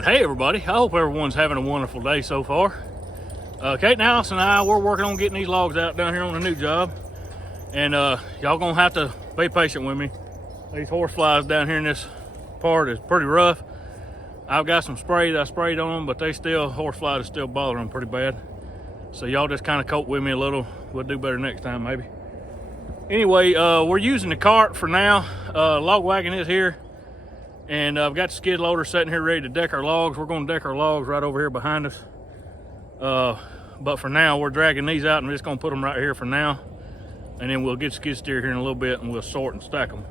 Alright, hey everybody, I hope everyone's having a wonderful day so far. Kate and Alice and I, we're working on getting these logs out down here on the new job. And y'all gonna have to be patient with me. These horse flies down here in this part is pretty rough. I've got some sprays I sprayed on them, but horse flies are still bothering them pretty bad. So y'all just kind of cope with me a little. We'll do better next time maybe. Anyway, we're using the cart for now. Log wagon is here. And I've got the skid loader sitting here ready to deck our logs. We're gonna deck our logs right over here behind us. But for now, we're dragging these out and we're just gonna put them right here for now. And then we'll get skid steer here in a little bit and we'll sort and stack them.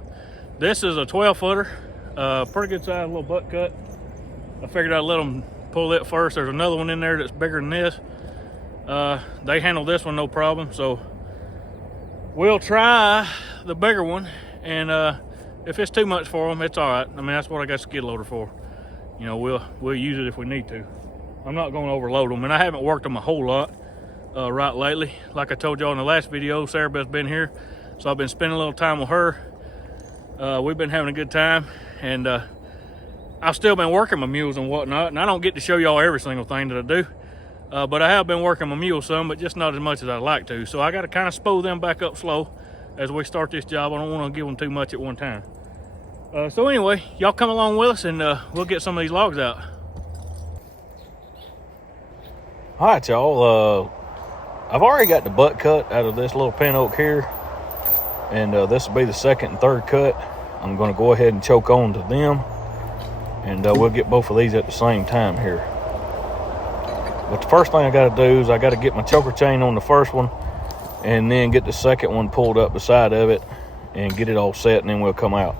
This is a 12-footer, pretty good size little butt cut. I figured I'd let them pull it first. There's another one in there that's bigger than this. They handle this one no problem. So we'll try the bigger one, and if it's too much for them, it's all right. I mean, that's what I got the skid loader for. You know, we'll use it if we need to. I'm not going to overload them, and I haven't worked them a whole lot right lately. Like I told y'all in the last video, Sarah Beth's been here, so I've been spending a little time with her. We've been having a good time, and I've still been working my mules and whatnot, and I don't get to show y'all every single thing that I do. But I have been working my mules some, but just not as much as I'd like to. So I got to kind of spool them back up slow as we start this job. I don't want to give them too much at one time. So anyway, y'all come along with us and we'll get some of these logs out. All right, y'all. I've already got the butt cut out of this little pin oak here. And this will be the second and third cut. I'm going to go ahead and choke on to them. And we'll get both of these at the same time here. But the first thing I got to do is I got to get my choker chain on the first one. And then get the second one pulled up beside of it. And get it all set, and then we'll come out.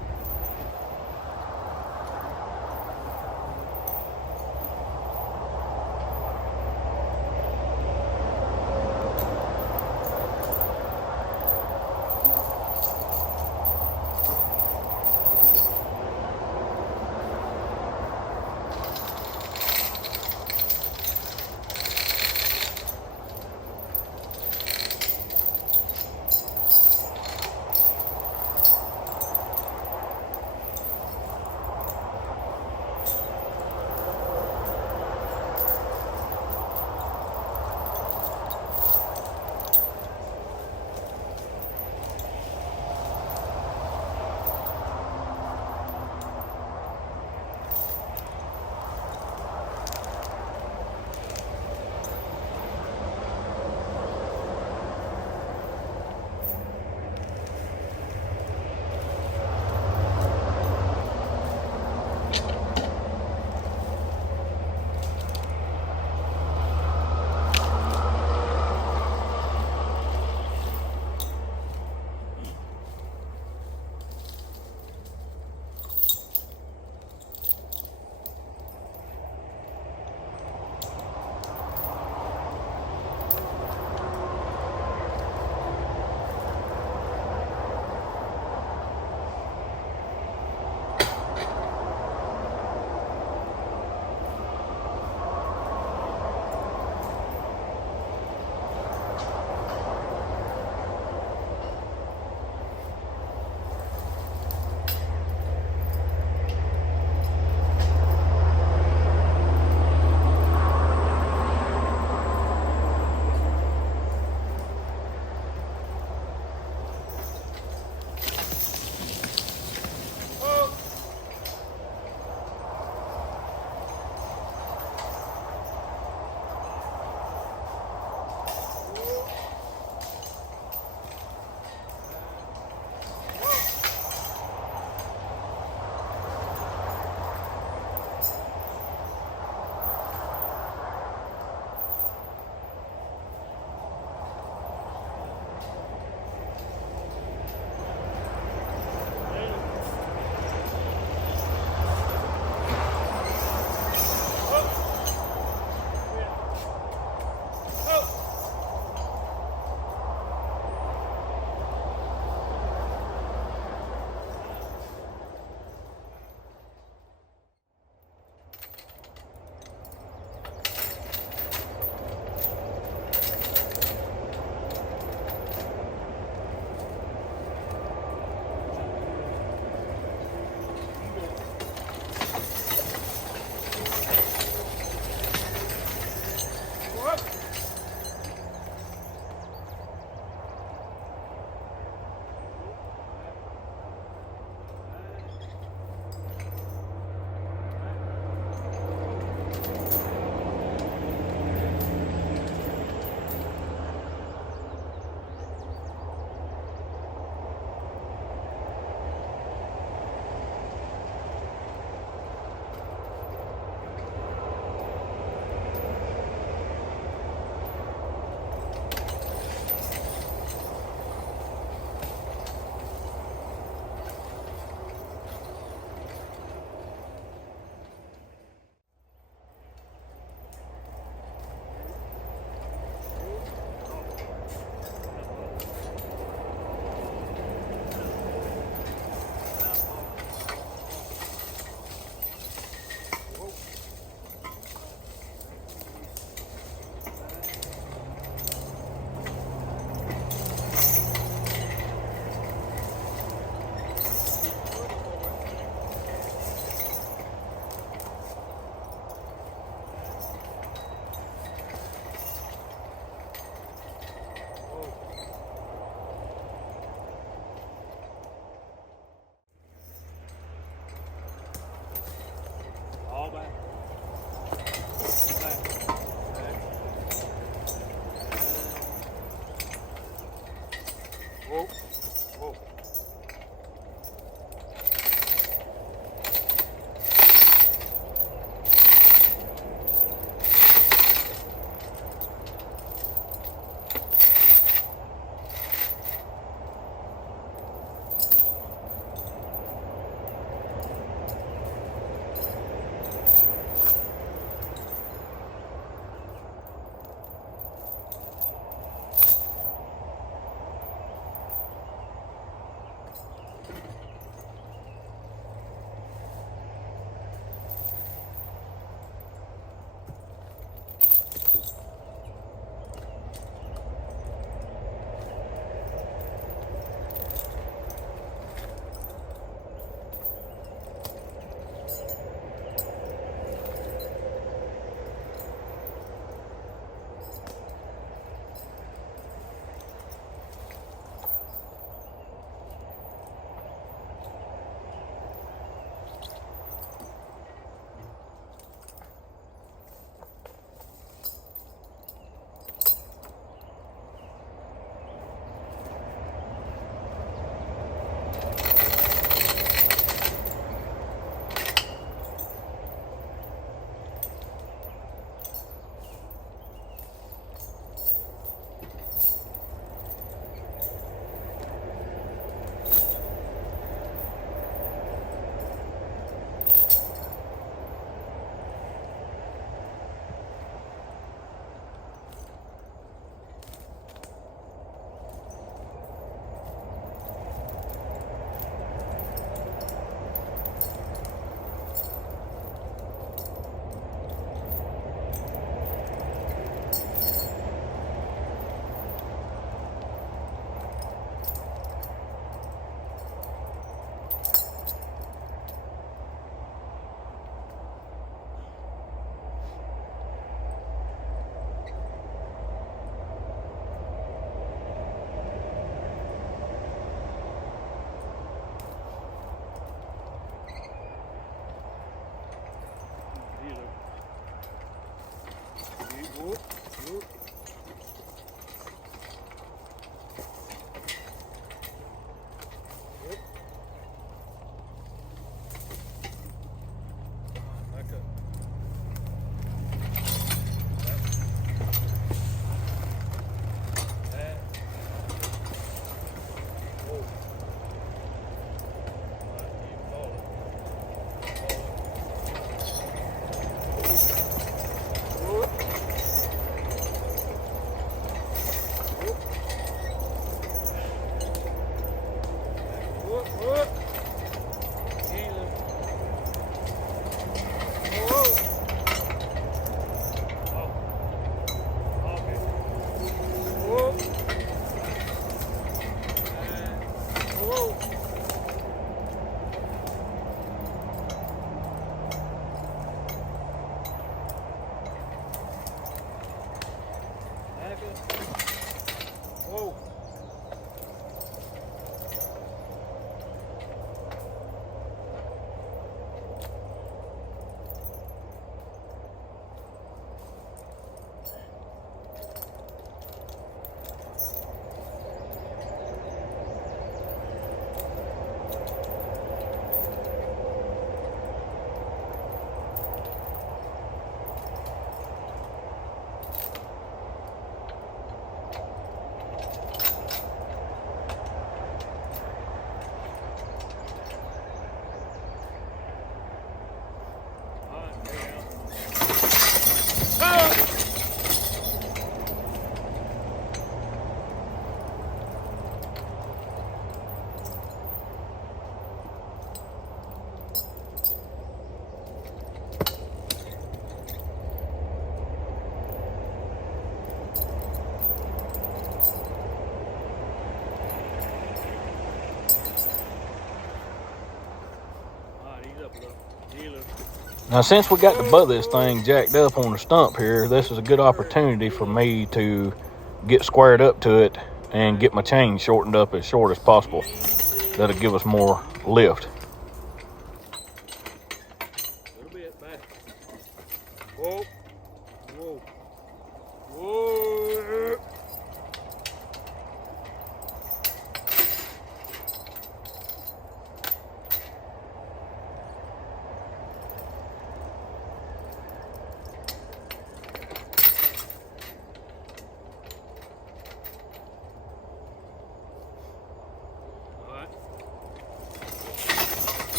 Whoa. Now, since we got the butt of this thing jacked up on the stump here, this is a good opportunity for me to get squared up to it and get my chain shortened up as short as possible. That'll give us more lift. A little bit back. Whoa. Whoa. Whoa.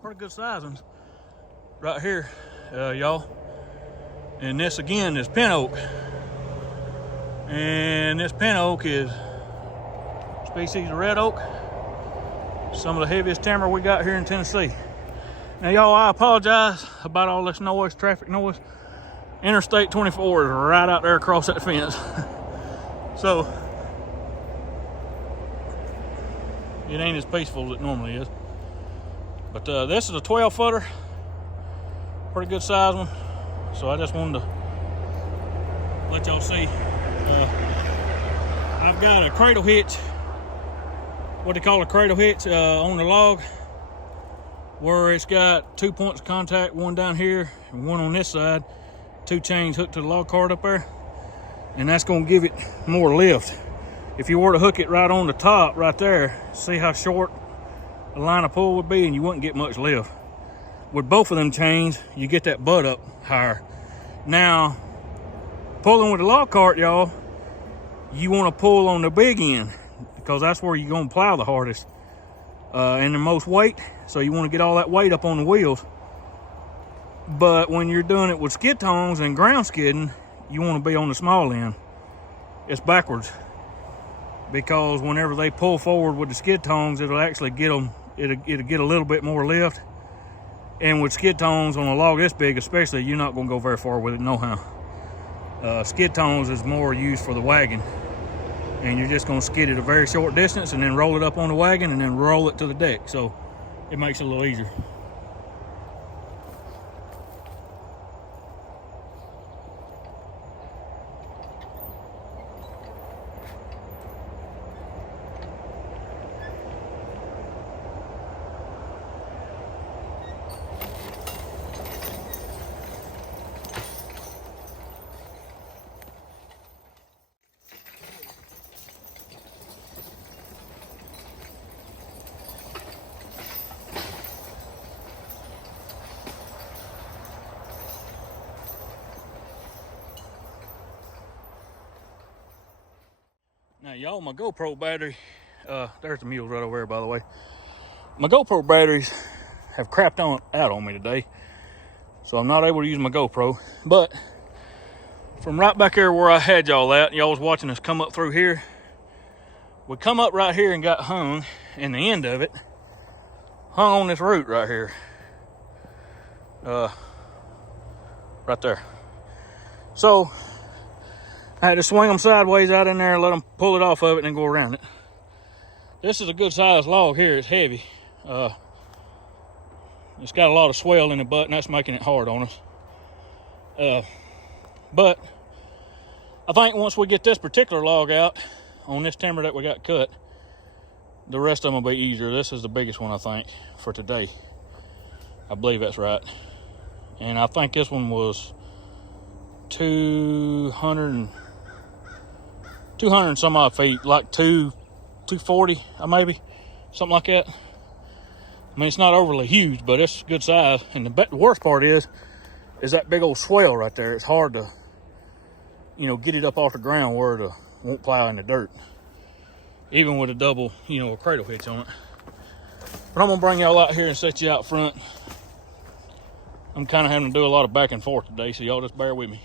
Pretty good sizings right here, y'all. And this again is pin oak, and this pin oak is species of red oak, some of the heaviest timber we got here in Tennessee. Now, y'all, I apologize about all this noise, traffic noise. Interstate 24 is right out there across that fence. So it ain't as peaceful as it normally is. But this is a 12 footer, pretty good size one. So I just wanted to let y'all see. I've got a cradle hitch, what they call a cradle hitch on the log, where it's got 2 points of contact, one down here and one on this side, 2 chains hooked to the log cart up there. And that's gonna give it more lift. If you were to hook it right on the top right there, see how short a line of pull would be, and you wouldn't get much lift. With both of them chains, you get that butt up higher. Now, pulling with the log cart, y'all, you want to pull on the big end, because that's where you're going to plow the hardest and the most weight. So you want to get all that weight up on the wheels. But when you're doing it with skid tongs and ground skidding, you want to be on the small end. It's backwards, because whenever they pull forward with the skid tongs, it'll actually get them, it'll get a little bit more lift. And with skid tongs on a log this big especially, you're not going to go very far with it nohow. Skid tongs is more used for the wagon, and you're just going to skid it a very short distance and then roll it up on the wagon and then roll it to the deck. So it makes it a little easier. Now, y'all, my GoPro battery, there's the mules right over there, by the way. My GoPro batteries have crapped out on me today, so I'm not able to use my GoPro. But from right back there where I had y'all at, y'all was watching us come up through here. We come up right here and got hung, and the end of it hung on this root right here. Right there. So I had to swing them sideways out in there and let them pull it off of it and then go around it. This is a good sized log here. It's heavy. It's got a lot of swell in the butt, and that's making it hard on us. But I think once we get this particular log out on this timber that we got cut, the rest of them will be easier. This is the biggest one, I think, for today. I believe that's right. And I think this one was 200 and some odd feet, like 240 maybe, something like that. I mean, it's not overly huge, but it's good size. And the worst part is that big old swell right there. It's hard to, get it up off the ground where it won't plow in the dirt, even with a double, a cradle hitch on it. But I'm gonna bring y'all out here and set you out front. I'm kind of having to do a lot of back and forth today, so y'all just bear with me.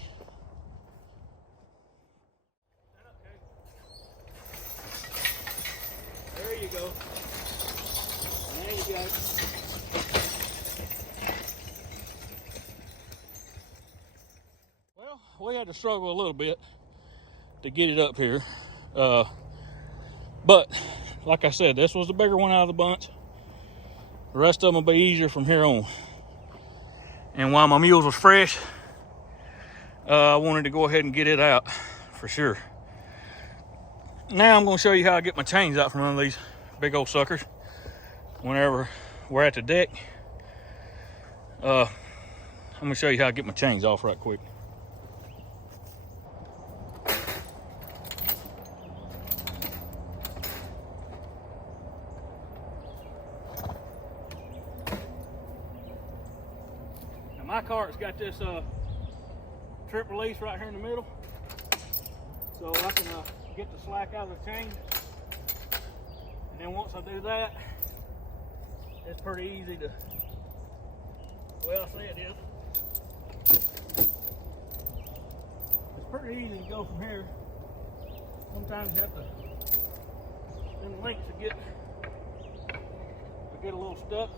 There you go. There you go. Well, we had to struggle a little bit to get it up here. But like I said, this was the bigger one out of the bunch. The rest of them will be easier from here on. And while my mules was fresh, I wanted to go ahead and get it out for sure. Now I'm going to show you how I get my chains out from under these big old suckers whenever we're at the deck. I'm going to show you how I get my chains off right quick. My cart's got this trip release right here in the middle, so I can get the slack out of the chain. And then once I do that, it's pretty easy to, well, I say it is. It's pretty easy to go from here. Sometimes you have to, them links to get a little stuck.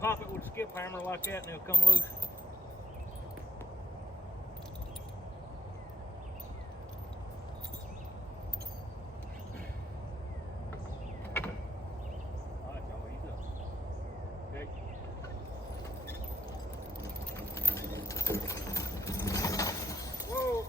Pop it with a skip hammer like that and it'll come loose. Alright, y'all, ease up. Okay. Whoa.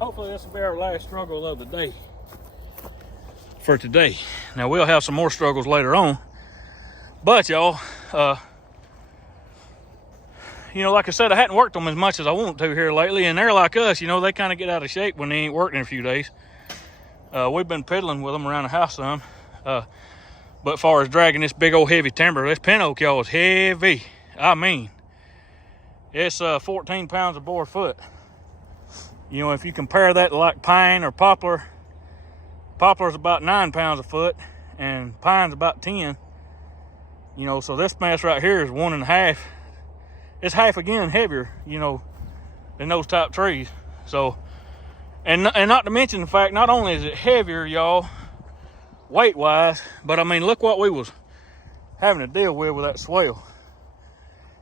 Hopefully this will be our last struggle of the day for today. Now we'll have some more struggles later on, but y'all, like I said, I hadn't worked them as much as I want to here lately, and they're like us, they kind of get out of shape when they ain't worked in a few days. We've been piddling with them around the house some, but as far as dragging this big old heavy timber, this pin oak, y'all, is heavy. I mean, it's 14 pounds a board foot. If you compare that to like pine or poplar's about 9 pounds a foot, and pine's about 10. So this mess right here is 1.5. It's half again heavier, than those type trees. So, and not to mention the fact, not only is it heavier, y'all, weight-wise, but I mean, look what we was having to deal with that swale.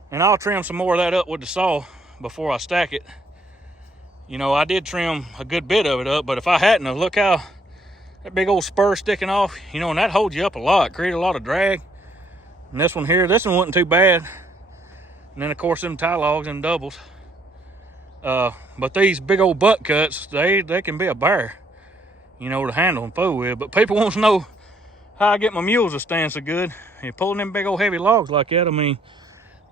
And I'll trim some more of that up with the saw before I stack it. I did trim a good bit of it up, but if I hadn't, look how that big old spur sticking off, and that holds you up a lot, create a lot of drag. And this one here, this one wasn't too bad. And then of course them tie logs and doubles. But these big old butt cuts, they can be a bear, to handle and fool with. But people want to know how I get my mules to stand so good. And pulling them big old heavy logs like that, I mean,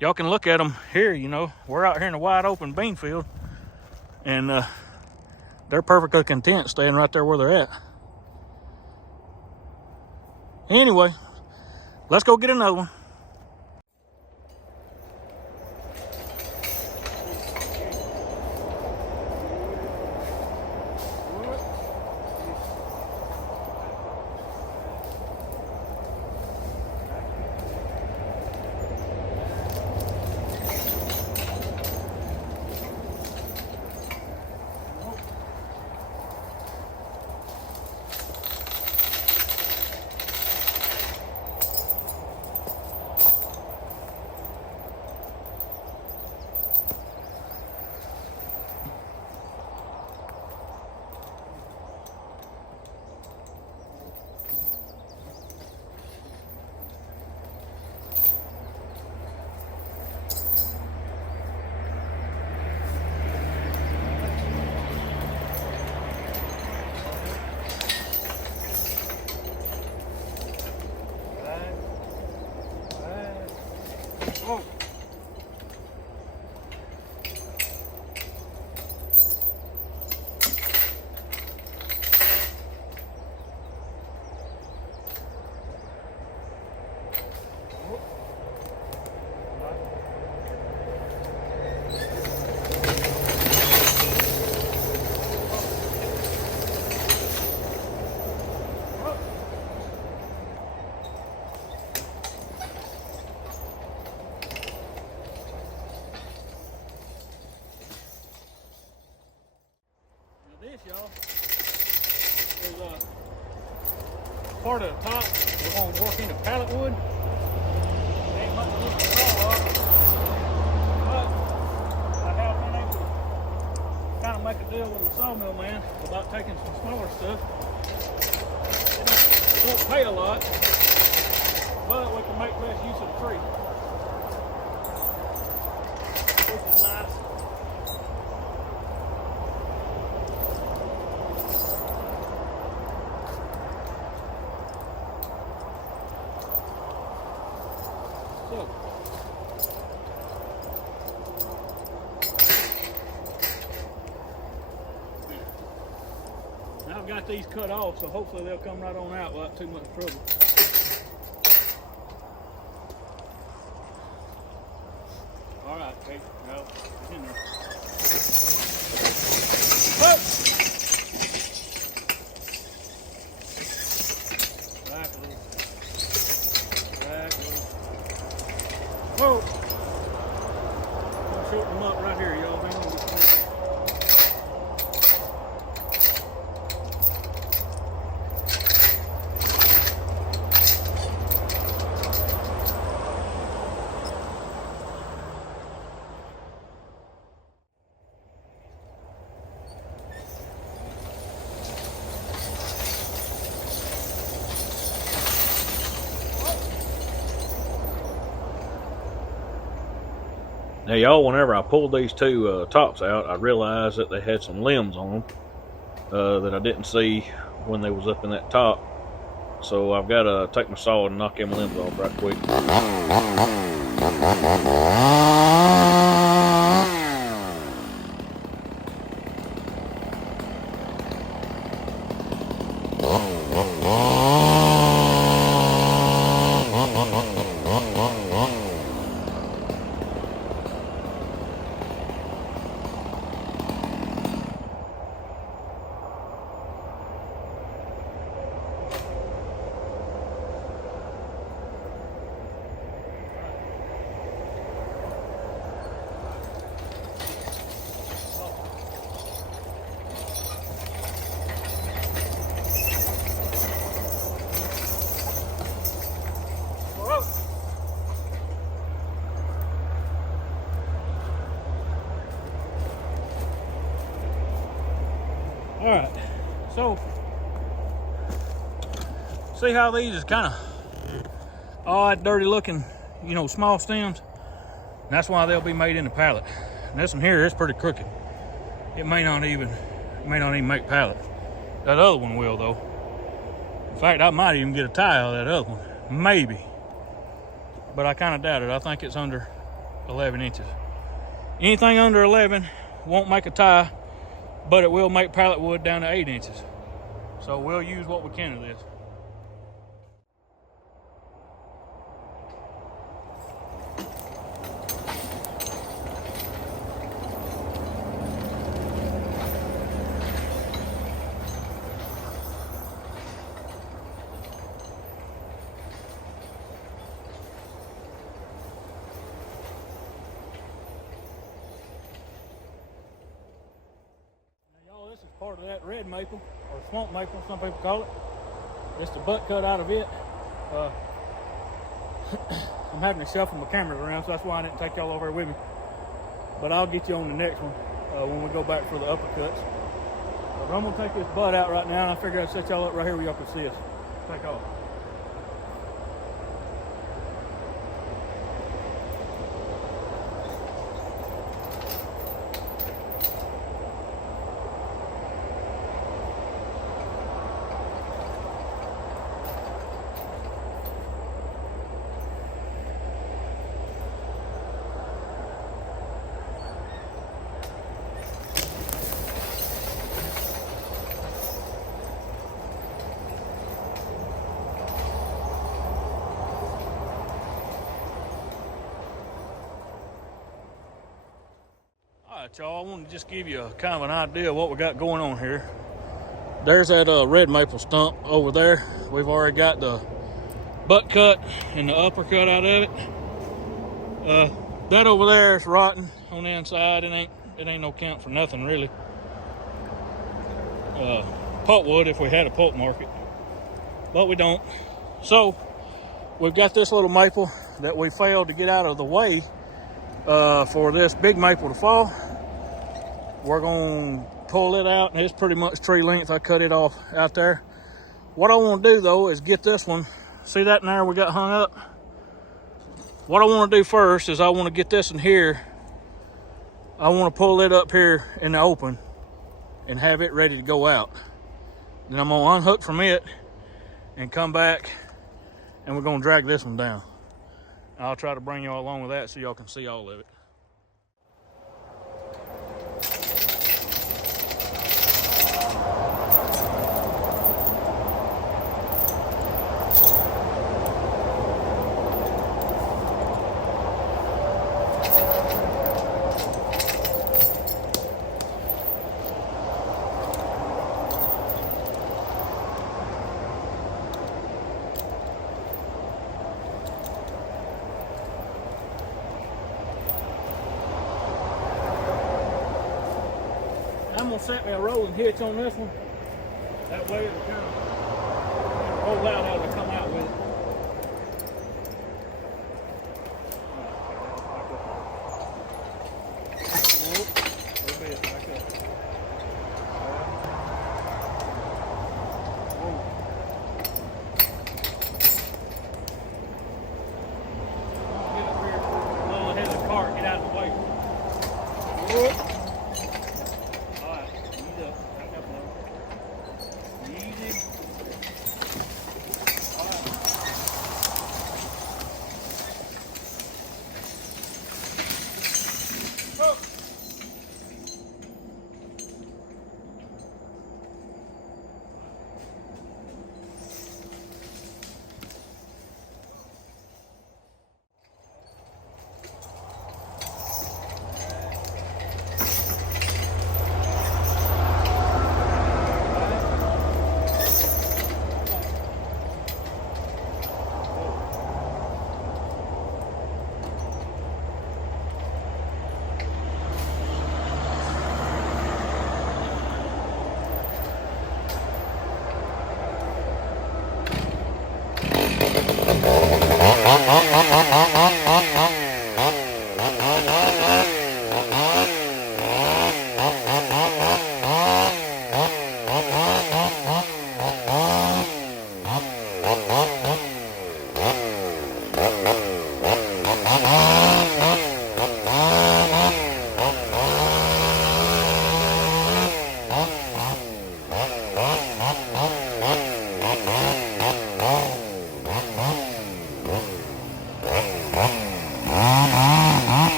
y'all can look at them here, we're out here in a wide open bean field. And they're perfectly content staying right there where they're at. Anyway, let's go get another one. this, y'all, is part of the top. We're going to work into pallet wood. There ain't much to saw off, but I have been able to kind of make a deal with the sawmill man about taking some smaller stuff. It won't pay a lot, but we can make less use of the tree, which is nice. So, now I've got these cut off, so hopefully they'll come right on out without too much trouble. All right, Kate, now it's in there. Whoa! Back a little. Back a little. Whoa! I'm shorting them up right here, y'all. Hang on just a minute. Now, y'all, whenever I pulled these two tops out, I realized that they had some limbs on them that I didn't see when they was up in that top. So I've got to take my saw and knock them limbs off right quick. All right, so see how these is kind of odd, dirty looking, you know, small stems? And that's why they'll be made into pallet. And this one here is pretty crooked. It may not even make pallet. That other one will though. In fact, I might even get a tie out of that other one, maybe. But I kind of doubt it. I think it's under 11 inches. Anything under 11 won't make a tie, but it will make pallet wood down to 8 inches. So we'll use what we can of this. This is part of that red maple, or swamp maple, some people call it. It's the butt cut out of it. I'm having to shuffle my cameras around, so that's why I didn't take y'all over here with me. But I'll get you on the next one when we go back for the uppercuts. But I'm gonna take this butt out right now, and I figured I'd set y'all up right here where y'all can see us. Take off. Alright, y'all, I want to just give you a kind of an idea of what we got going on here. There's that red maple stump over there. We've already got the butt cut and the uppercut out of it. That over there is rotten on the inside. It ain't no count for nothing really. pulpwood if we had a pulp market, but we don't. So we've got this little maple that we failed to get out of the way for this big maple to fall. We're going to pull it out, and it's pretty much tree length. I cut it off out there. What I want to do though is get this one. See that in there we got hung up? What I want to do first is I want to get this in here. I want to pull it up here in the open and have it ready to go out. Then I'm going to unhook from it and come back, and we're going to drag this one down. I'll try to bring y'all along with that so y'all can see all of it. I'm gonna set me a rolling hitch on this one. That way it'll kind of roll out how to come out with it. A little bit, back up. Get up here, a little ahead of the cart, get out of the way. Whoop.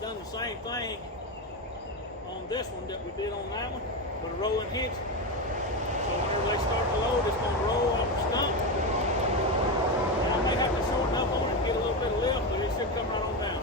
Done the same thing on this one that we did on that one with a rolling hitch. So whenever they start to load, it's going to roll off the stump. I may have to shorten up on it and get a little bit of lift, but it should come right on down.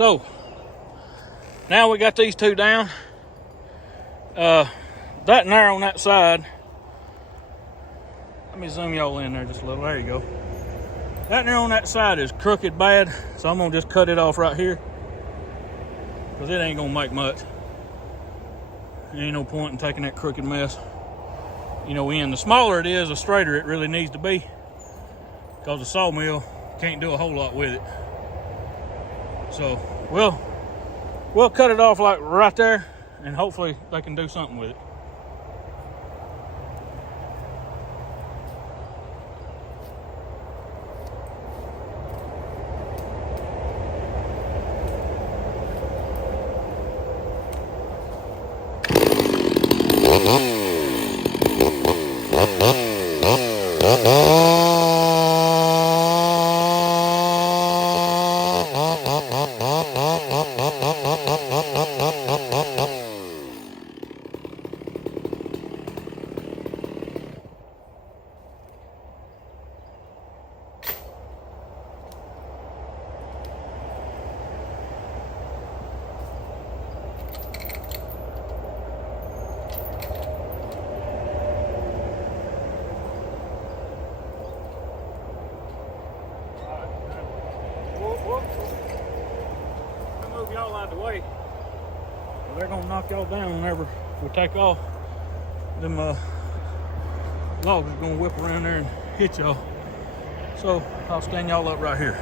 So now we got these two down. That narrow on that side. Let me zoom y'all in there just a little. There you go. That narrow on that side is crooked bad, so I'm gonna just cut it off right here because it ain't gonna make much. There ain't no point in taking that crooked mess, you know, in. The smaller it is, the straighter it really needs to be, because the sawmill can't do a whole lot with it. So we'll cut it off like right there, and hopefully they can do something with it. Move y'all out of the way. Well, they're gonna knock y'all down whenever we take off. Them logs are gonna whip around there and hit y'all. So I'll stand y'all up right here.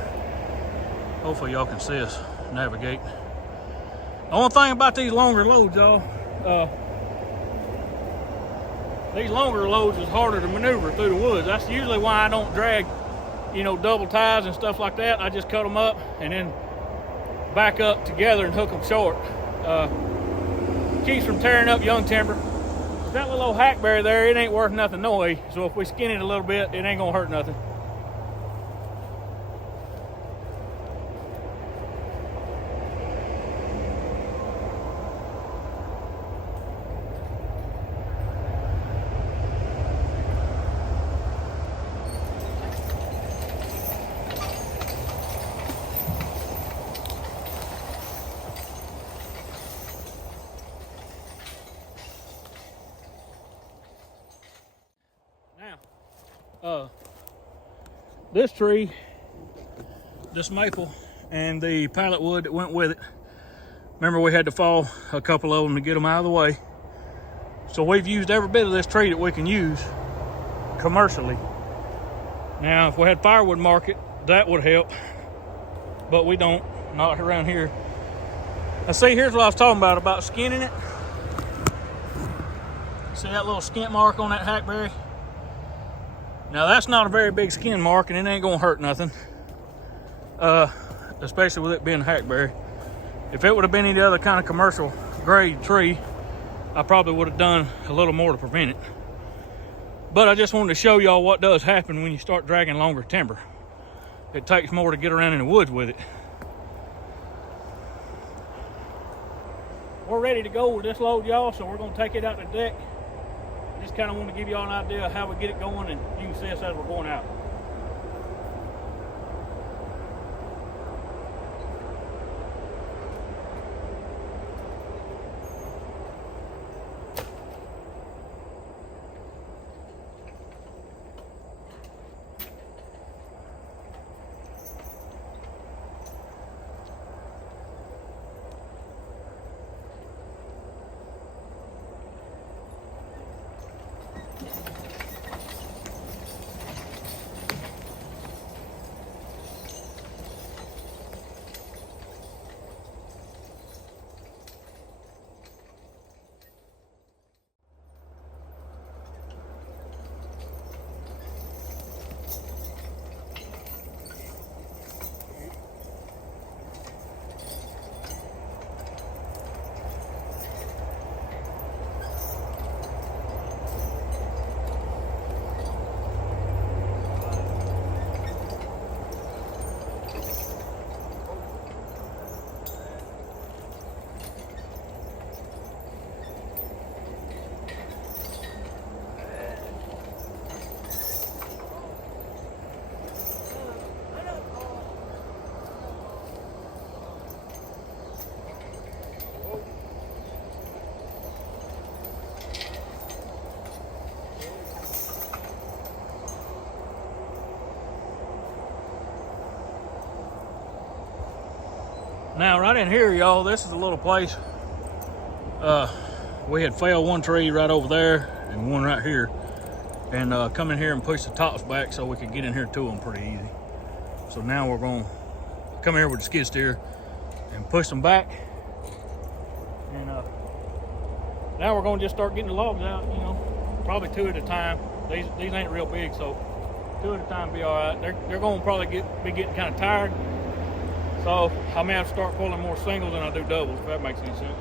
Hopefully y'all can see us navigate. The only thing about these longer loads, y'all, these longer loads is harder to maneuver through the woods. That's usually why I don't drag, you know, double ties and stuff like that. I just cut them up and then back up together and hook them short. Keeps from tearing up young timber. That little old hackberry there, it ain't worth nothing no way. So if we skin it a little bit, it ain't gonna hurt nothing. This tree, this maple, and the pallet wood that went with it, remember we had to fall a couple of them to get them out of the way. So we've used every bit of this tree that we can use commercially. Now, if we had firewood market, that would help, but we don't, not around here. Now see, here's what I was talking about skinning it. See that little skint mark on that hackberry? Now that's not a very big skin mark, and it ain't gonna hurt nothing, especially with it being hackberry. If it would have been any other kind of commercial grade tree, I probably would have done a little more to prevent it. But I just wanted to show y'all what does happen when you start dragging longer timber. It takes more to get around in the woods with it. We're ready to go with this load, y'all, so we're gonna take it out the deck. Just kind of want to give y'all an idea of how we get it going, and you can see us as we're going out. Now right in here, y'all, this is a little place. We had felled one tree right over there and one right here, and come in here and push the tops back so we could get in here to them pretty easy. So now we're gonna come here with the skid steer and push them back, and now we're gonna just start getting the logs out, you know, probably 2 at a time. These ain't real big, so 2 at a time be all right. They're gonna probably be getting kind of tired, so I may have to start pulling more singles than I do doubles, if that makes any sense.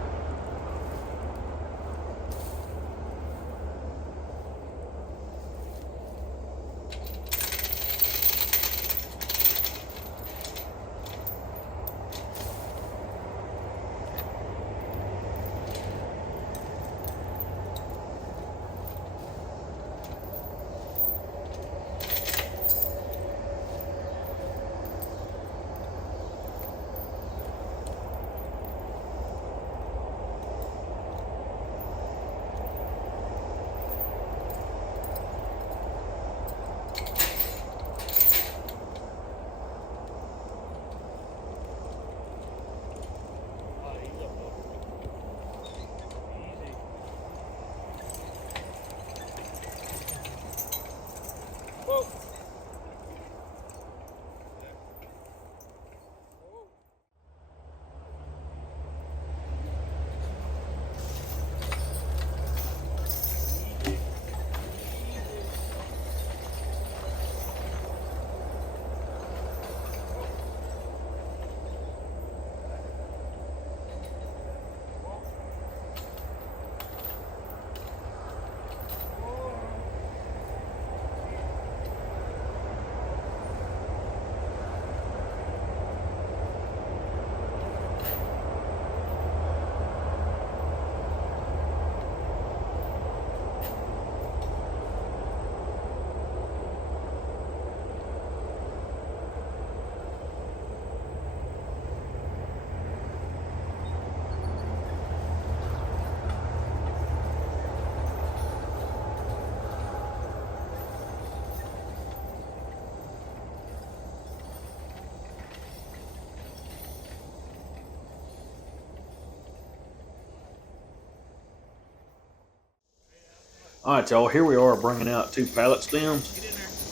All right, y'all, here we are bringing out 2 pallet stems.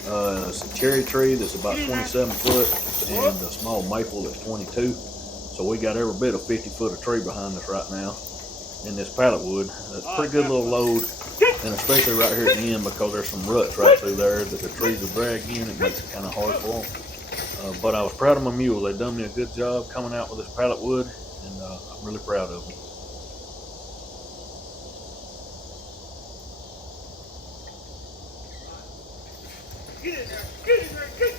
It's a cherry tree that's about 27 foot and a small maple that's 22. So we got every bit of 50 foot of tree behind us right now in this pallet wood. That's a pretty good little load, and especially right here at the end because there's some ruts right through there that the trees will drag in. It makes it kind of hard for them. But I was proud of my mules. They've done me a good job coming out with this pallet wood, and I'm really proud of them. Get in there, get in there, get.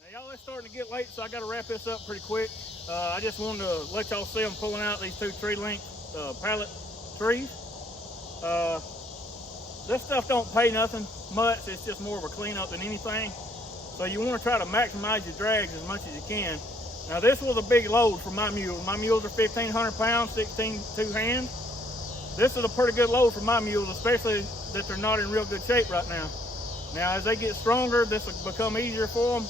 Now y'all, it's starting to get late, so I got to wrap this up pretty quick. I just wanted to let y'all see them pulling out these 2 tree length pallet trees. This stuff don't pay nothing much. It's just more of a cleanup than anything. So you want to try to maximize your drags as much as you can. Now this was a big load for my mules. My mules are 1,500 pounds, 16 two-hand. This is a pretty good load for my mules, especially that they're not in real good shape right now. Now as they get stronger, this will become easier for them.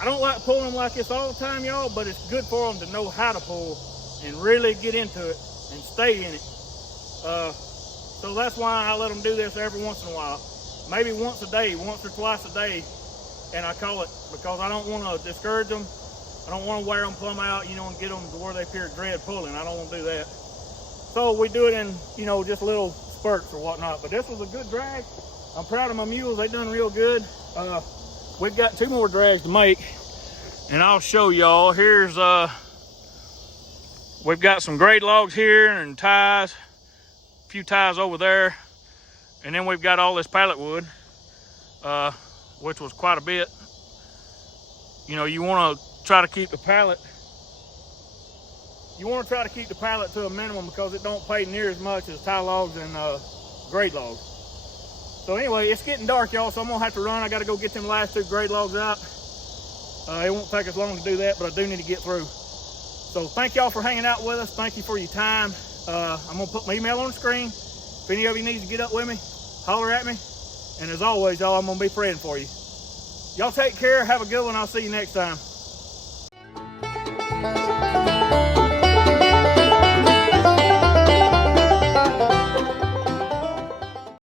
I don't like pulling them like this all the time, y'all, but it's good for them to know how to pull and really get into it and stay in it. So that's why I let them do this every once in a while. Maybe once a day, once or twice a day, and I call it because I don't want to discourage them. I don't want to wear them plumb out, you know, and get them to where they appear dread pulling. I don't want to do that. So we do it in, you know, just little spurts or whatnot. But this was a good drag. I'm proud of my mules. They done real good. We've got 2 more drags to make, and I'll show y'all. Here's we've got some grade logs here and ties, a few ties over there, and then we've got all this pallet wood, which was quite a bit. You know, you want to try to keep the pallet. You want to try to keep the pallet to a minimum because it don't pay near as much as tie logs and grade logs. So anyway, it's getting dark, y'all, so I'm gonna have to run. I got to go get them last 2 grade logs out. It won't take us long to do that, but I do need to get through. So thank y'all for hanging out with us. Thank you for your time. I'm gonna put my email on the screen. If any of you need to get up with me, holler at me. And as always, y'all, I'm gonna be praying for you. Y'all take care. Have a good one. I'll see you next time.